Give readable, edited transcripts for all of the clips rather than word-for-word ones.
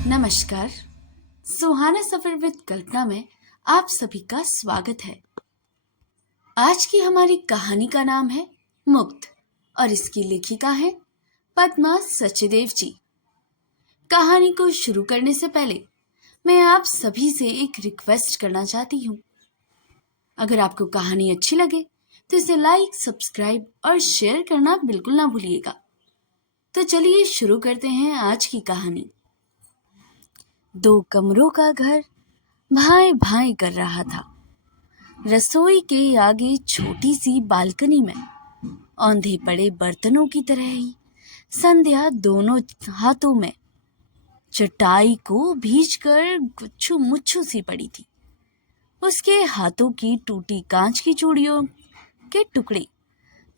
नमस्कार। सुहाना सफर विद कल्पना में आप सभी का स्वागत है। आज की हमारी कहानी का नाम है मुक्त और इसकी लेखिका है पद्मा सचदेव जी। कहानी को शुरू करने से पहले मैं आप सभी से एक रिक्वेस्ट करना चाहती हूँ। अगर आपको कहानी अच्छी लगे तो इसे लाइक, सब्सक्राइब और शेयर करना बिल्कुल ना भूलिएगा। तो चलिए शुरू करते हैं आज की कहानी। 2 कमरों का घर भाई भाई कर रहा था। रसोई के आगे छोटी सी बालकनी में औंधे पड़े बर्तनों की तरह ही संध्या दोनों हाथों में चटाई को भींचकर गुच्छू मुच्छू सी पड़ी थी। उसके हाथों की टूटी कांच की चूड़ियों के टुकड़े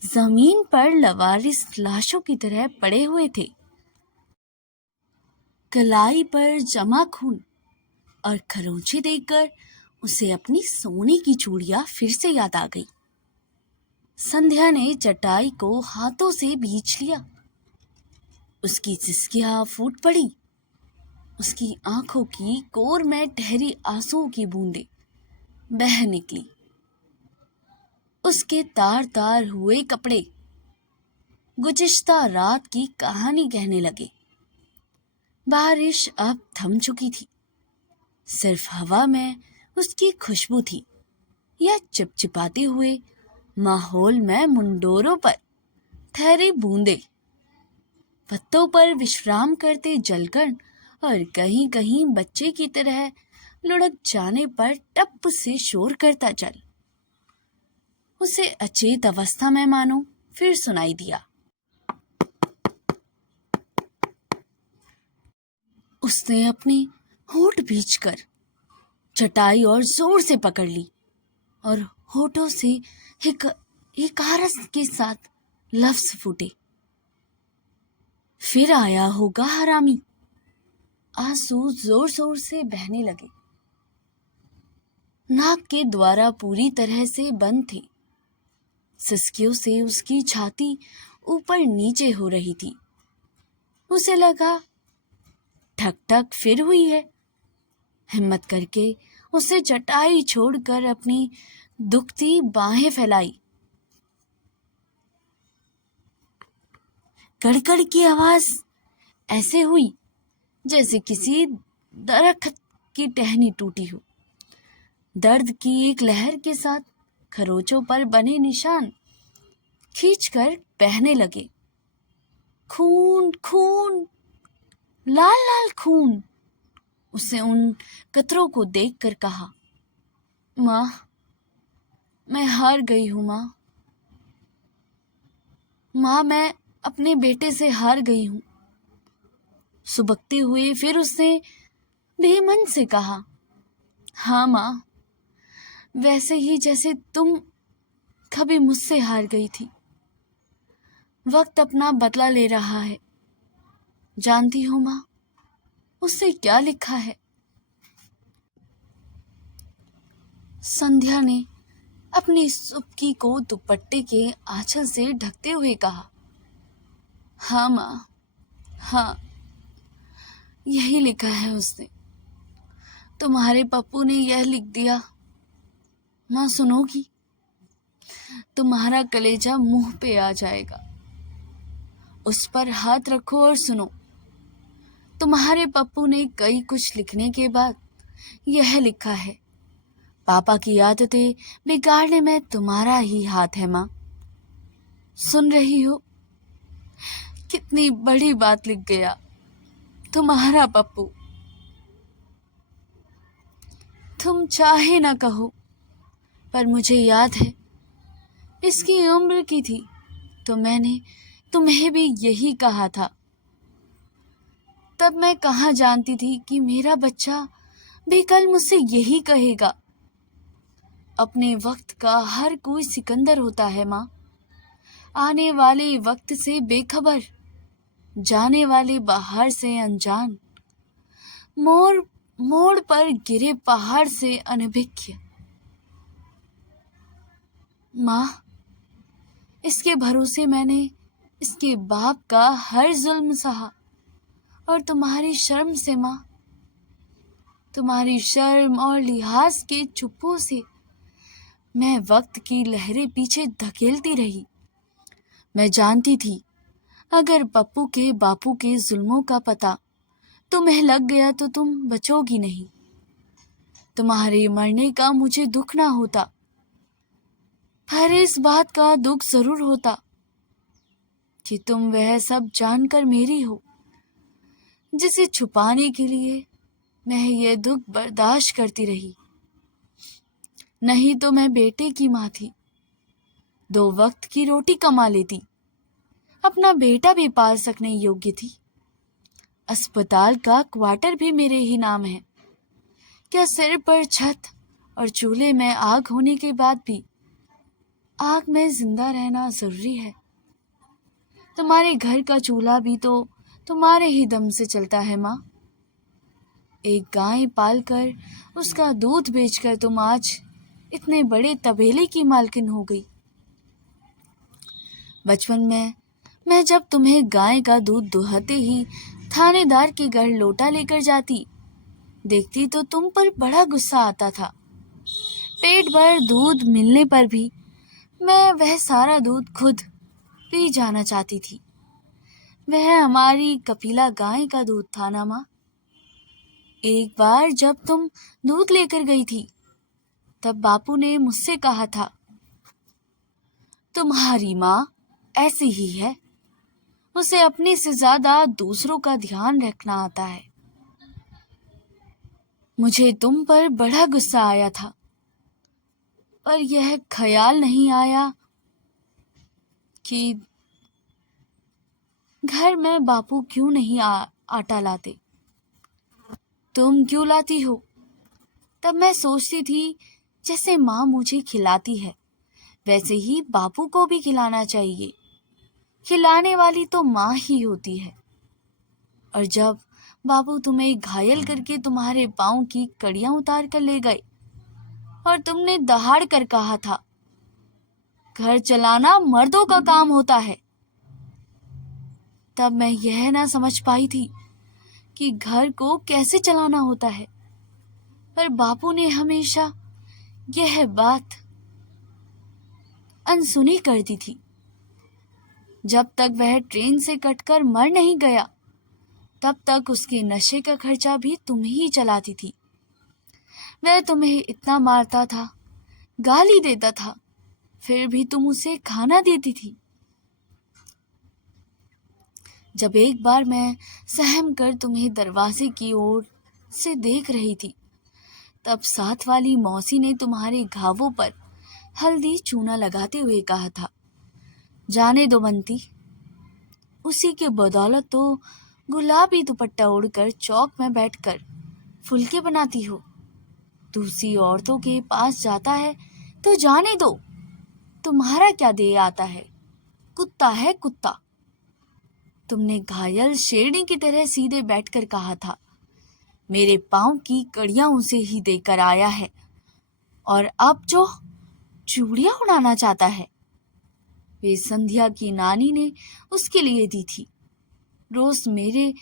जमीन पर लवारिस लाशों की तरह पड़े हुए थे। कलाई पर जमा खून और खरोंचे देखकर उसे अपनी सोने की चूड़ियां फिर से याद आ गई। संध्या ने चटाई को हाथों से भींच लिया। उसकी सिसकियां फूट पड़ी। उसकी आंखों की कोर में ठहरी आंसुओं की बूंदें बह निकली। उसके तार तार हुए कपड़े गुज़िश्ता रात की कहानी कहने लगे। बारिश अब थम चुकी थी। सिर्फ हवा में उसकी खुशबू थी या चिपचिपाते हुए माहौल में मुंडोरों पर ठहरी बूंदे, पत्तों पर विश्राम करते जलकण और कहीं कहीं बच्चे की तरह लुढ़क जाने पर टप से शोर करता जल उसे अचेत अवस्था में मानो फिर सुनाई दिया। उसने अपने होंठ भींचकर चटाई और जोर से पकड़ ली और होठों से हिकारस के साथ लफ्ज फूटे, फिर आया होगा हरामी। आंसू जोर जोर से बहने लगे। नाक के द्वारा पूरी तरह से बंद थे। सिसकियों से उसकी छाती ऊपर नीचे हो रही थी। उसे लगा ठक ठक फिर हुई है। हिम्मत करके उसे चटाई छोड़कर अपनी दुखती बाहें फैलाई। कड़कड़ की आवाज ऐसे हुई जैसे किसी दरख्त की टहनी टूटी हो। दर्द की एक लहर के साथ खरोचों पर बने निशान खींचकर बहने लगे। खून खून, लाल लाल खून। उसे उन कतरों को देखकर कहा, माँ, मैं हार गई हूँ माँ। माँ, मैं अपने बेटे से हार गई हूँ। सुबकते हुए फिर उसने बेमन से कहा, हाँ माँ, वैसे ही जैसे तुम कभी मुझसे हार गई थी। वक्त अपना बदला ले रहा है। जानती हो माँ, उससे क्या लिखा है? संध्या ने अपनी सुबकी को दुपट्टे के आंचल से ढकते हुए कहा, हाँ माँ, हाँ, यही लिखा है उसने। तुम्हारे पप्पू ने यह लिख दिया। माँ सुनोगी? तुम्हारा कलेजा मुंह पे आ जाएगा। उस पर हाथ रखो और सुनो। तुम्हारे पप्पू ने कई कुछ लिखने के बाद यह लिखा है, पापा की आदतें बिगाड़ने में तुम्हारा ही हाथ है माँ। सुन रही हो? कितनी बड़ी बात लिख गया तुम्हारा पप्पू। तुम चाहे ना कहो, पर मुझे याद है इसकी उम्र की थी तो मैंने तुम्हें भी यही कहा था। तब मैं कहाँ जानती थी कि मेरा बच्चा भी कल मुझसे यही कहेगा। अपने वक्त का हर कोई सिकंदर होता है माँ। आने वाले वक्त से बेखबर, जाने वाले बाहर से अनजान, मोड़ मोड़ पर गिरे पहाड़ से अनभिज्ञ। माँ, इसके भरोसे मैंने इसके बाप का हर जुल्म सहा और तुम्हारी शर्म से माँ तुम्हारी शर्म और लिहाज के चुप्पों से मैं वक्त की लहरें पीछे धकेलती रही। मैं जानती थी अगर पप्पू के बापू के जुल्मों का पता तुम्हें लग गया तो तुम बचोगी नहीं। तुम्हारे मरने का मुझे दुख ना होता, पर इस बात का दुख जरूर होता कि तुम वह सब जानकर मेरी हो, जिसे छुपाने के लिए मैं ये दुख बर्दाश्त करती रही। नहीं तो मैं बेटे की माँ थी, 2 वक्त की रोटी कमा लेती, अपना बेटा भी पाल सकने योग्य थी। अस्पताल का क्वार्टर भी मेरे ही नाम है। क्या सिर पर छत और चूल्हे में आग होने के बाद भी आग में जिंदा रहना जरूरी है? तुम्हारे घर का चूल्हा भी तो तुम्हारे ही दम से चलता है माँ। एक गाय पालकर उसका दूध बेचकर तुम आज इतने बड़े तबेले की मालकिन हो गई। बचपन में मैं जब तुम्हें गाय का दूध दुहाते ही थानेदार के घर लोटा लेकर जाती देखती तो तुम पर बड़ा गुस्सा आता था। पेट भर दूध मिलने पर भी मैं वह सारा दूध खुद पी जाना चाहती थी। वह हमारी कपिला गाय का दूध था ना माँ। एक बार जब तुम दूध लेकर गई थी तब बापू ने मुझसे कहा था, तुम्हारी माँ ऐसी ही है, उसे अपने से ज्यादा दूसरों का ध्यान रखना आता है। मुझे तुम पर बड़ा गुस्सा आया था, पर यह ख्याल नहीं आया कि घर में बापू क्यों नहीं आटा लाते, तुम क्यों लाती हो। तब मैं सोचती थी जैसे माँ मुझे खिलाती है वैसे ही बापू को भी खिलाना चाहिए। खिलाने वाली तो माँ ही होती है। और जब बापू तुम्हें घायल करके तुम्हारे पाँव की कड़ियां उतार कर ले गए और तुमने दहाड़ कर कहा था, घर चलाना मर्दों का काम होता है, तब मैं यह ना समझ पाई थी कि घर को कैसे चलाना होता है। पर बापू ने हमेशा यह बात अनसुनी कर दी थी। जब तक वह ट्रेन से कटकर मर नहीं गया तब तक उसके नशे का खर्चा भी तुम ही चलाती थी। वह तुम्हें इतना मारता था, गाली देता था, फिर भी तुम उसे खाना देती थी। जब एक बार मैं सहम कर तुम्हें दरवाजे की ओर से देख रही थी तब साथ वाली मौसी ने तुम्हारे घावों पर हल्दी चूना लगाते हुए कहा था, जाने दो बंटी, उसी के बदौलत तो गुलाबी दुपट्टा ओढ़कर चौक में बैठकर फुलके बनाती हो। दूसरी औरतों के पास जाता है तो जाने दो, तुम्हारा क्या दे आता है, कुत्ता है कुत्ता। तुमने घायल शेरनी की तरह सीधे बैठकर कहा था, मेरे पाँव की कड़ियां उसे ही देकर आया है और अब जो चूड़ियां उड़ाना चाहता है वे संध्या की नानी ने उसके लिए दी थी। रोज मेरे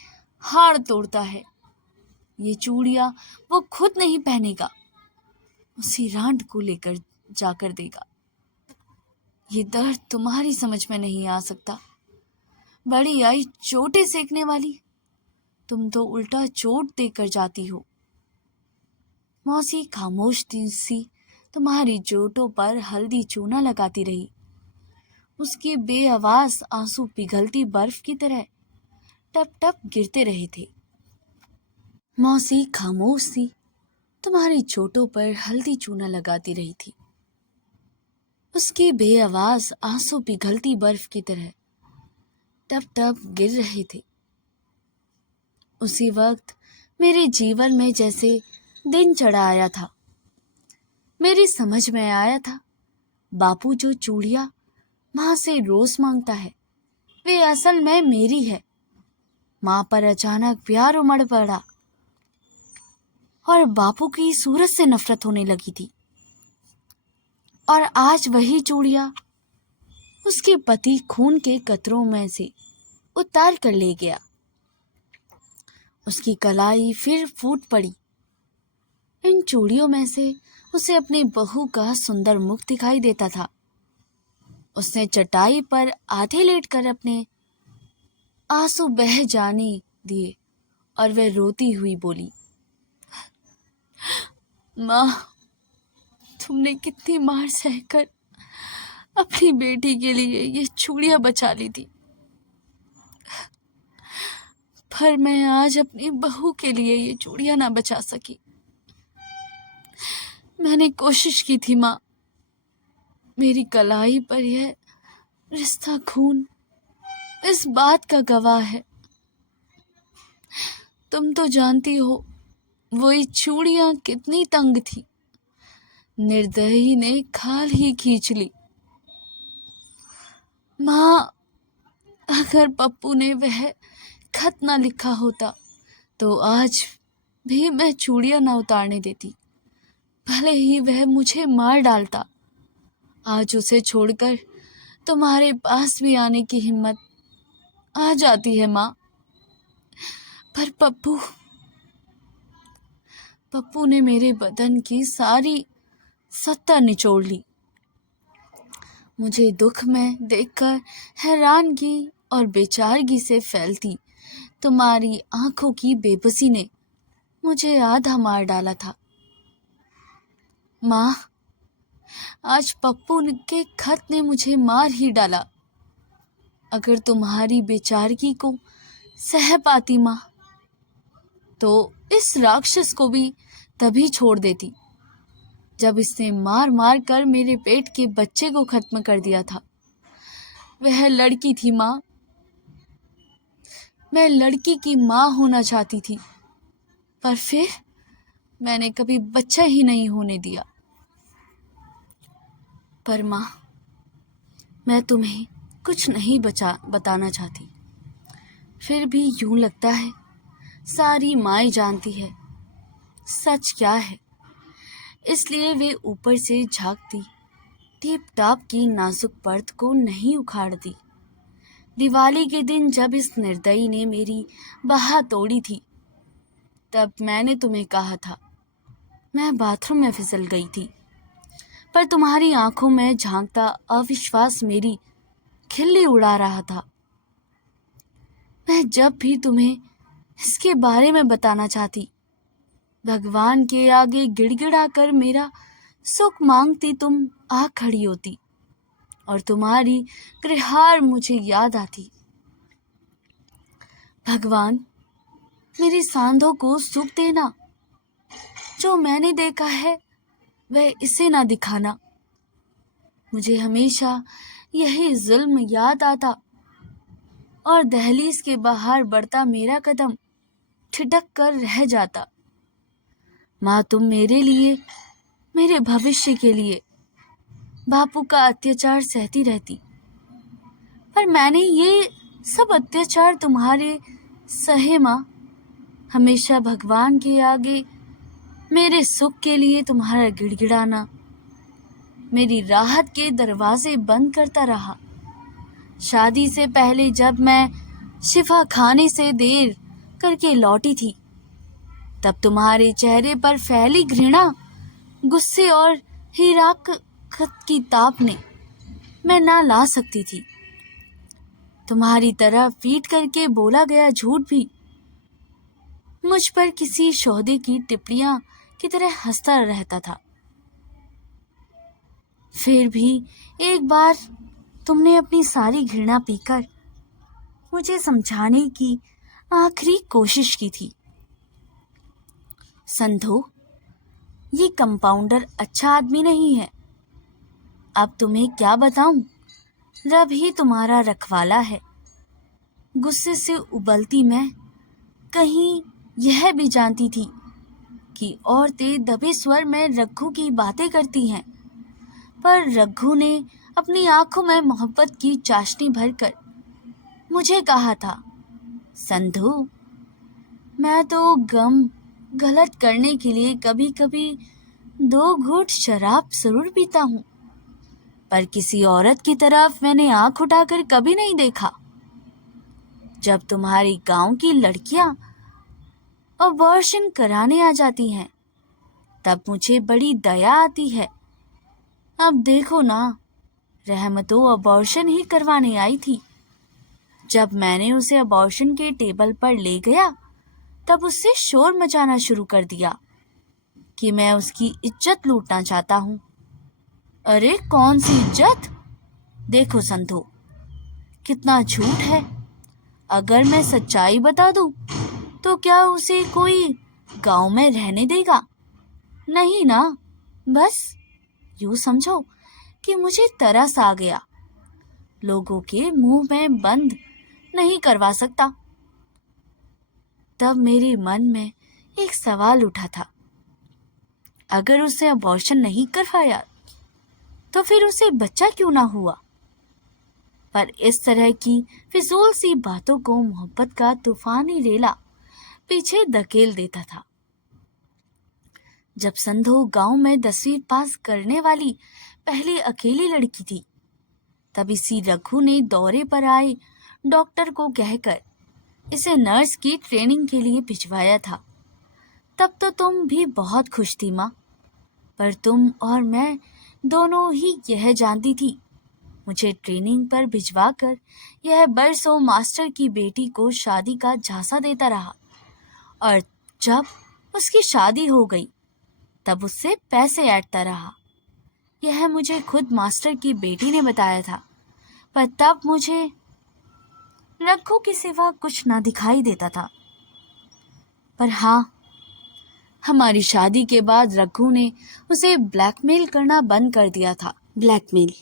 हाड़ तोड़ता है, ये चूड़ियां वो खुद नहीं पहनेगा, उसी रांड को लेकर जाकर देगा। ये दर्द तुम्हारी समझ में नहीं आ सकता। बड़ी आई चोटें सेकने वाली, तुम तो उल्टा चोट देकर जाती हो। मौसी खामोश सी तुम्हारी चोटों पर हल्दी चूना लगाती रही। उसके बेआवाज आंसू पिघलती बर्फ की तरह टप टप गिरते रहे थे। मौसी खामोश सी तुम्हारी चोटों पर हल्दी चूना लगाती रही थी। उसके बेआवाज आंसू पिघलती बर्फ की तरह टप टप गिर रहे थे। उसी वक्त मेरे जीवन में जैसे दिन चढ़ा आया था। मेरी समझ में आया था बापू जो चूड़ियां माँ से रोज मांगता है वे असल में मेरी है। माँ पर अचानक प्यार उमड़ पड़ा और बापू की सूरत से नफरत होने लगी थी। और आज वही चूड़ियां उसके पति खून के कतरों में से उतार कर ले गया। उसकी कलाई फिर फूट पड़ी इन चूड़ियों में से उसे अपनी बहू का सुंदर मुख दिखाई देता था। उसने चटाई पर आधे लेटकर अपने आंसू बह जाने दिए और वह रोती हुई बोली, माँ, तुमने कितनी मार सहकर अपनी बेटी के लिए ये चूड़ियां बचा ली थी, पर मैं आज अपनी बहू के लिए ये चूड़ियां ना बचा सकी। मैंने कोशिश की थी माँ, मेरी कलाई पर यह रिश्ता खून इस बात का गवाह है। तुम तो जानती हो वही चूड़ियां कितनी तंग थी, निर्दयी ने खाल ही खींच ली। माँ, अगर पप्पू ने वह खत ना लिखा होता तो आज भी मैं चूड़ियां ना उतारने देती, भले ही वह मुझे मार डालता। आज उसे छोड़कर तुम्हारे पास भी आने की हिम्मत आ जाती है माँ, पर पप्पू ने मेरे बदन की सारी सत्ता निचोड़ ली। मुझे दुख में देखकर हैरानगी और बेचारगी से फैलती तुम्हारी आंखों की बेबसी ने मुझे आधा मार डाला था। माँ, आज पप्पू के खत ने मुझे मार ही डाला। अगर तुम्हारी बेचारगी को सह पाती माँ, तो इस राक्षस को भी तभी छोड़ देती जब इसने मार मार कर मेरे पेट के बच्चे को खत्म कर दिया था। वह लड़की थी माँ, मैं लड़की की माँ होना चाहती थी, पर फिर मैंने कभी बच्चा ही नहीं होने दिया। पर माँ, मैं तुम्हें कुछ नहीं बताना चाहती, फिर भी यूं लगता है सारी माएँ जानती है सच क्या है, इसलिए वे ऊपर से झांकती टिप टाप की नाजुक पर्द को नहीं उखाड़ती। दिवाली के दिन जब इस निर्दयी ने मेरी बाह तोड़ी थी, तब मैंने तुम्हें कहा था मैं बाथरूम में फिसल गई थी, पर तुम्हारी आंखों में झांकता अविश्वास मेरी खिल्ली उड़ा रहा था। मैं जब भी तुम्हें इसके बारे में बताना चाहती, भगवान के आगे गिड़गिड़ा कर मेरा सुख मांगती, तुम आ खड़ी होती और तुम्हारी कृहार मुझे याद आती। भगवान, मेरी सांधों को सुख देना, जो मैंने देखा है वह इसे ना दिखाना। मुझे हमेशा यही जुल्म याद आता और दहलीज के बाहर बढ़ता मेरा कदम ठिठक कर रह जाता। माँ, तुम मेरे लिए, मेरे भविष्य के लिए बापू का अत्याचार सहती रहती, पर मैंने ये सब अत्याचार तुम्हारे सहे माँ। हमेशा भगवान के आगे मेरे सुख के लिए तुम्हारा गिड़गिड़ाना मेरी राहत के दरवाजे बंद करता रहा। शादी से पहले जब मैं शिफा खाने से देर करके लौटी थी, तब तुम्हारे चेहरे पर फैली घृणा, गुस्से और हिराकत की ताप ने मैं ना ला सकती थी। तुम्हारी तरह पीट करके बोला गया झूठ भी मुझ पर किसी शोहदे की टिप्पणियां की तरह हंसता रहता था। फिर भी एक बार तुमने अपनी सारी घृणा पीकर मुझे समझाने की आखिरी कोशिश की थी। संधो, ये कंपाउंडर अच्छा आदमी नहीं है। अब तुम्हें क्या बताऊं, रब ही तुम्हारा रखवाला है। गुस्से से उबलती मैं कहीं यह भी जानती थी कि औरतें दबे स्वर में रघु की बातें करती हैं, पर रघु ने अपनी आंखों में मोहब्बत की चाशनी भरकर मुझे कहा था, संधू, मैं तो गम गलत करने के लिए कभी कभी 2 घूंट शराब जरूर पीता हूँ, पर किसी औरत की तरफ मैंने आंख उठाकर कभी नहीं देखा। जब तुम्हारी गांव की लड़कियां अबॉर्शन कराने आ जाती हैं, तब मुझे बड़ी दया आती है। अब देखो ना, रहमतो अबॉर्शन ही करवाने आई थी। जब मैंने उसे अबॉर्शन के टेबल पर ले गया तब उससे शोर मचाना शुरू कर दिया कि मैं उसकी इज्जत लूटना चाहता हूँ। अरे कौन सी इज्जत? देखो संतो, कितना झूठ है। अगर मैं सच्चाई बता दूं तो क्या उसे कोई गांव में रहने देगा? नहीं ना। बस यूं समझो कि मुझे तरस आ गया। लोगों के मुंह में बंद नहीं करवा सकता। तब मेरे मन में एक सवाल उठा था, अगर उसे अबॉर्शन नहीं करवाया तो फिर उसे बच्चा क्यों ना हुआ? पर इस तरह की फिजूल सी बातों को मोहब्बत का तूफानी रेला पीछे धकेल देता था। जब संधू गांव में 10वीं पास करने वाली पहली अकेली लड़की थी, तब इसी रघु ने दौरे पर आए डॉक्टर को कहकर इसे नर्स की ट्रेनिंग के लिए भिजवाया था। तब तो तुम भी बहुत खुश थी माँ, पर तुम और मैं दोनों ही यह जानती थी मुझे ट्रेनिंग पर भिजवाकर यह बरसों मास्टर की बेटी को शादी का झांसा देता रहा, और जब उसकी शादी हो गई तब उससे पैसे ऐंठता रहा। यह मुझे खुद मास्टर की बेटी ने बताया था, पर तब मुझे रघु के सिवा कुछ ना दिखाई देता था। पर हाँ, हमारी शादी के बाद रघु ने उसे ब्लैकमेल करना बंद कर दिया था। ब्लैकमेल?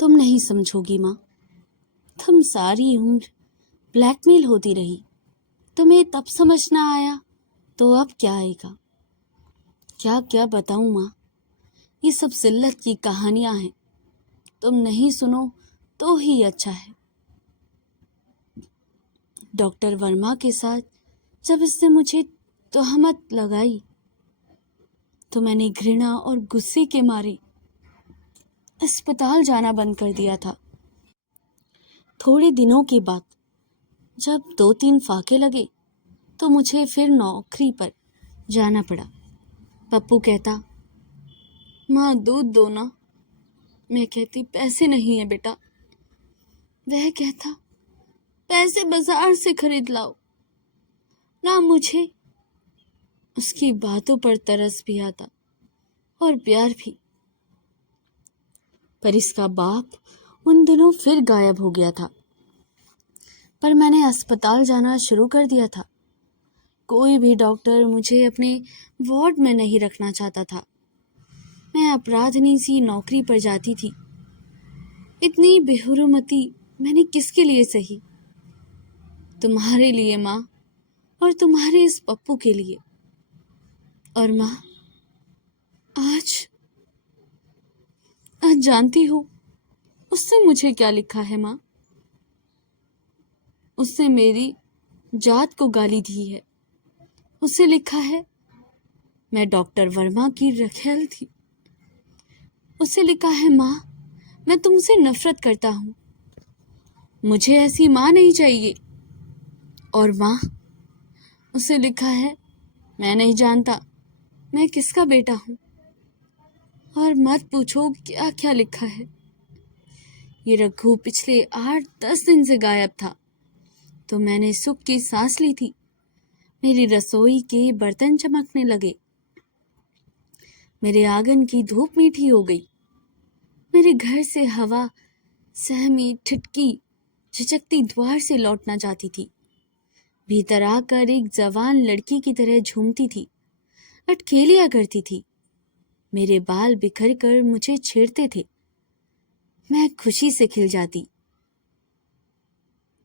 तुम नहीं समझोगी माँ। तुम सारी उम्र ब्लैकमेल होती रही। तुम्हें तब समझ ना आया तो अब क्या आएगा? क्या क्या बताऊं माँ, ये सब जिल्लत की कहानियां हैं। तुम नहीं सुनो तो ही अच्छा है। डॉक्टर वर्मा के साथ जब इसने मुझे तोहमत लगाई तो मैंने घृणा और गुस्से के मारे अस्पताल जाना बंद कर दिया था। थोड़े दिनों के बाद जब 2-3 फाके लगे तो मुझे फिर नौकरी पर जाना पड़ा। पप्पू कहता, माँ दूध दो ना। मैं कहती, पैसे नहीं है बेटा। वह कहता, पैसे बाजार से खरीद लाओ ना। मुझे उसकी बातों पर तरस भी आता और प्यार भी। पर इसका बाप उन दिनों फिर गायब हो गया था। पर मैंने अस्पताल जाना शुरू कर दिया था। कोई भी डॉक्टर मुझे अपने वार्ड में नहीं रखना चाहता था। मैं अपराधनी सी नौकरी पर जाती थी। इतनी बेहुरमती मैंने किसके लिए सही? तुम्हारे लिए माँ, और तुम्हारे इस पप्पू के लिए। और माँ, आज जानती हो उससे मुझे क्या लिखा है माँ? उसने मेरी जात को गाली दी है। उससे लिखा है, मैं डॉक्टर वर्मा की रखेल थी। उसे लिखा है, माँ मैं तुमसे नफरत करता हूँ। मुझे ऐसी माँ नहीं चाहिए। और माँ, उसे लिखा है, मैं नहीं जानता मैं किसका बेटा हूँ। और मत पूछो क्या क्या लिखा है। ये रघु पिछले 8-10 दिन से गायब था तो मैंने सुख की सांस ली थी। मेरी रसोई के बर्तन चमकने लगे। मेरे आंगन की धूप मीठी हो गई। मेरे घर से हवा सहमी ठिठकी झिझकती द्वार से लौटना चाहती थी। भीतर आकर एक जवान लड़की की तरह झूमती थी, अटखेलिया करती थी। मेरे बाल बिखर कर मुझे छेड़ते थे। मैं खुशी से खिल जाती।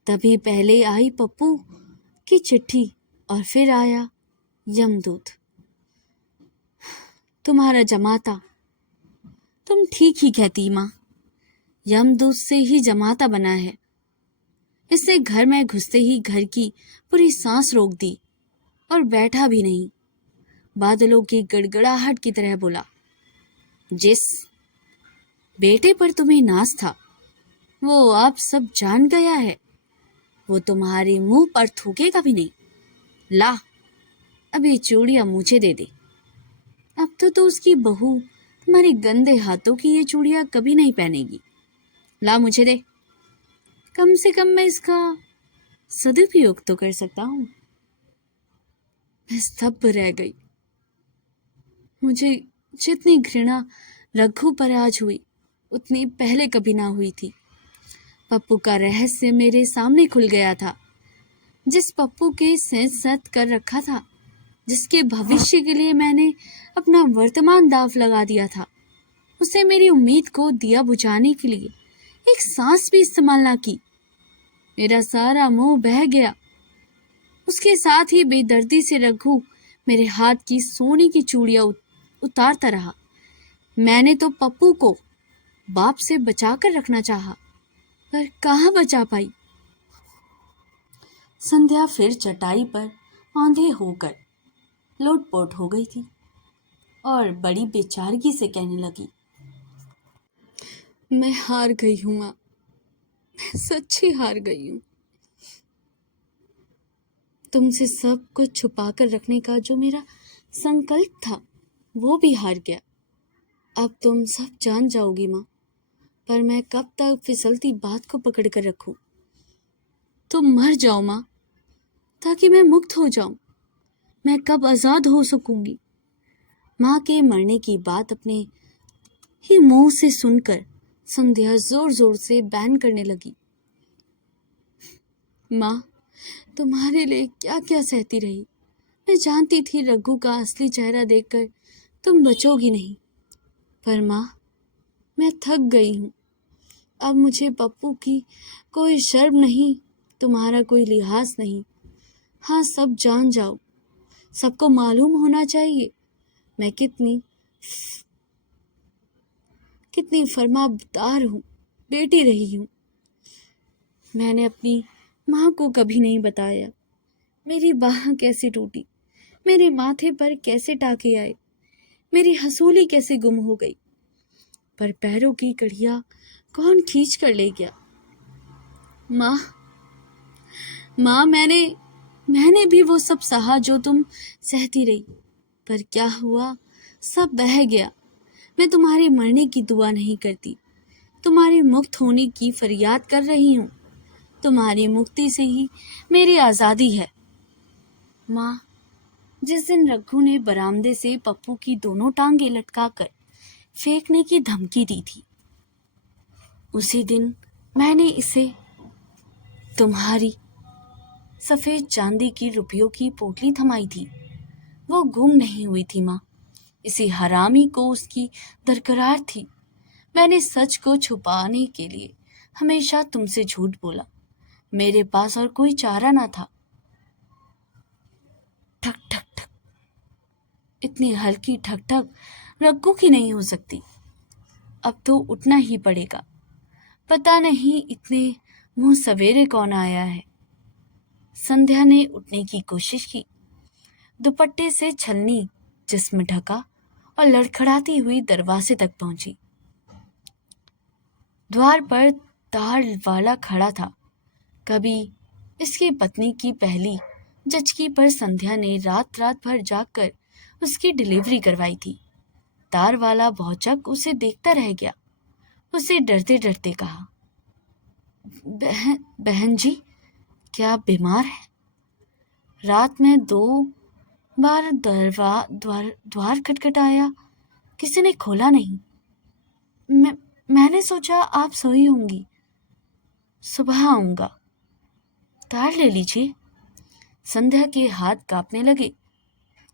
तभी पहले आई पप्पू की चिट्ठी और फिर आया यमदूत। तुम्हारा जमाता। तुम ठीक ही कहती माँ, यमदूत से ही जमाता बना है। इसने घर में घुसते ही घर की पूरी सांस रोक दी और बैठा भी नहीं। बादलों की गड़गड़ाहट की तरह बोला, जिस बेटे पर तुम्हें नाज था वो अब सब जान गया है। वो तुम्हारे मुंह पर थूकेगा भी नहीं। ला, अब ये चूड़ियां मुझे दे दे। अब तो उसकी बहू तुम्हारे गंदे हाथों की ये चूड़ियां कभी नहीं पहनेगी। ला मुझे दे, कम से कम मैं इसका सदुपयोग तो कर सकता हूँ। मैं स्तब्ध रह गई। मुझे जितनी घृणा रघु पर आज हुई उतनी पहले कभी ना हुई थी। पप्पू का रहस्य मेरे सामने खुल गया था। जिस पप्पू के सेंस कर रखा था, जिसके भविष्य के लिए मैंने अपना वर्तमान दांव लगा दिया था, उसे मेरी उम्मीद को दिया बुझाने के लिए एक सांस भी इस्तेमाल ना की। मेरा सारा मोह बह गया। उसके साथ ही बेदर्दी से रघु मेरे हाथ की सोने की चूड़ियां उतारता रहा। मैंने तो पप्पू को बाप से बचा कर रखना चाहा, पर कहाँ बचा पाई। संध्या फिर चटाई पर औंधे होकर लोटपोट हो गई थी और बड़ी बेचारगी से कहने लगी, मैं हार गई हूं माँ, मैं सच्ची हार गई हूं। तुमसे सब कुछ छुपा कर रखने का जो मेरा संकल्प था वो भी हार गया। अब तुम सब जान जाओगी माँ, पर मैं कब तक फिसलती बात को पकड़ कर रखूं। तुम मर जाओ माँ, ताकि मैं मुक्त हो जाऊं। मैं कब आजाद हो सकूंगी। माँ के मरने की बात अपने ही मुंह से सुनकर संध्या जोर जोर से बैन करने लगी। माँ, तुम्हारे लिए क्या क्या सहती रही। मैं जानती थी रघु का असली चेहरा देखकर तुम बचोगी नहीं, पर माँ, मैं थक गई हूँ। अब मुझे पप्पू की कोई शर्म नहीं, तुम्हारा कोई लिहाज नहीं। हाँ, सब जान जाओ, सबको मालूम होना चाहिए मैं कितनी फरमाबरदार हूँ, बेटी रही हूँ। मैंने अपनी माँ को कभी नहीं बताया मेरी बाह कैसे टूटी, मेरे माथे पर कैसे टाके आए, मेरी हसूली कैसे गुम हो गई, पर पैरों की कड़ियाँ कौन खींच कर ले गया। माँ, मैंने भी वो सब सहा जो तुम सहती रही, पर क्या हुआ, सब बह गया। मैं तुम्हारे मरने की दुआ नहीं करती, तुम्हारे मुक्त होने की फरियाद कर रही हूँ। तुम्हारी मुक्ति से ही मेरी आज़ादी है। माँ, जिस दिन रघु ने बरामदे से पप्पू की दोनों टांगे लटकाकर फेंकने की धमकी दी थी, उसी दिन मैंने इसे तुम्हारी सफेद चांदी की रुपयों की पोटली थमाई थी। वो गुम नहीं हुई थी माँ, इसी हरामी को उसकी दरकरार थी। मैंने सच को छुपाने के लिए हमेशा तुमसे झूठ बोला। मेरे पास और कोई चारा ना था। ठक ठक ठक, इतनी हल्की ठक ठक रघु की नहीं हो सकती। अब तो उठना ही पड़ेगा। पता नहीं इतने मुंह सवेरे कौन आया है। संध्या ने उठने की कोशिश की, दुपट्टे से छलनी जिस्म ढका और लड़खड़ाती हुई दरवाजे तक पहुंची। द्वार पर तार वाला खड़ा था। कभी इसकी पत्नी की पहली जचकी पर संध्या ने रात भर जागकर उसकी डिलीवरी करवाई थी। तार वाला भौचक उसे देखता रह गया। उसे डरते डरते कहा, बहन जी, क्या आप बीमार हैं? रात में 2 बार द्वार खटखटाया, किसी ने खोला नहीं। मैंने सोचा आप सोई होंगी, सुबह आऊंगा। तार ले लीजिए। संध्या के हाथ कांपने लगे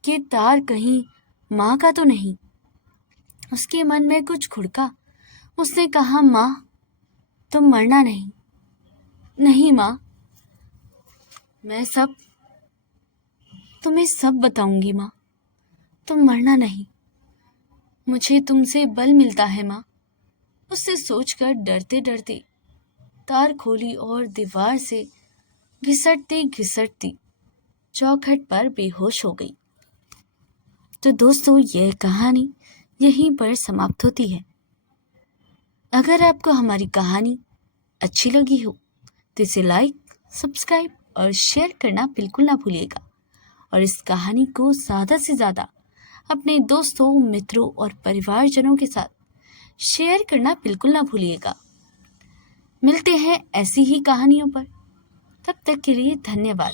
कि तार कहीं माँ का तो नहीं। उसके मन में कुछ खुड़का। उसने कहा, माँ, तुम मरना नहीं। नहीं माँ, मैं तुम्हें सब बताऊंगी माँ, तुम मरना नहीं। मुझे तुमसे बल मिलता है माँ। उससे सोचकर डरते डरते तार खोली और दीवार से घिसटती घिसटती चौखट पर बेहोश हो गई। तो दोस्तों, यह कहानी यहीं पर समाप्त होती है। अगर आपको हमारी कहानी अच्छी लगी हो तो इसे लाइक, सब्सक्राइब और शेयर करना बिल्कुल ना भूलिएगा। और इस कहानी को ज़्यादा से ज़्यादा अपने दोस्तों, मित्रों और परिवारजनों के साथ शेयर करना बिल्कुल ना भूलिएगा। मिलते हैं ऐसी ही कहानियों पर। तब तक के लिए धन्यवाद।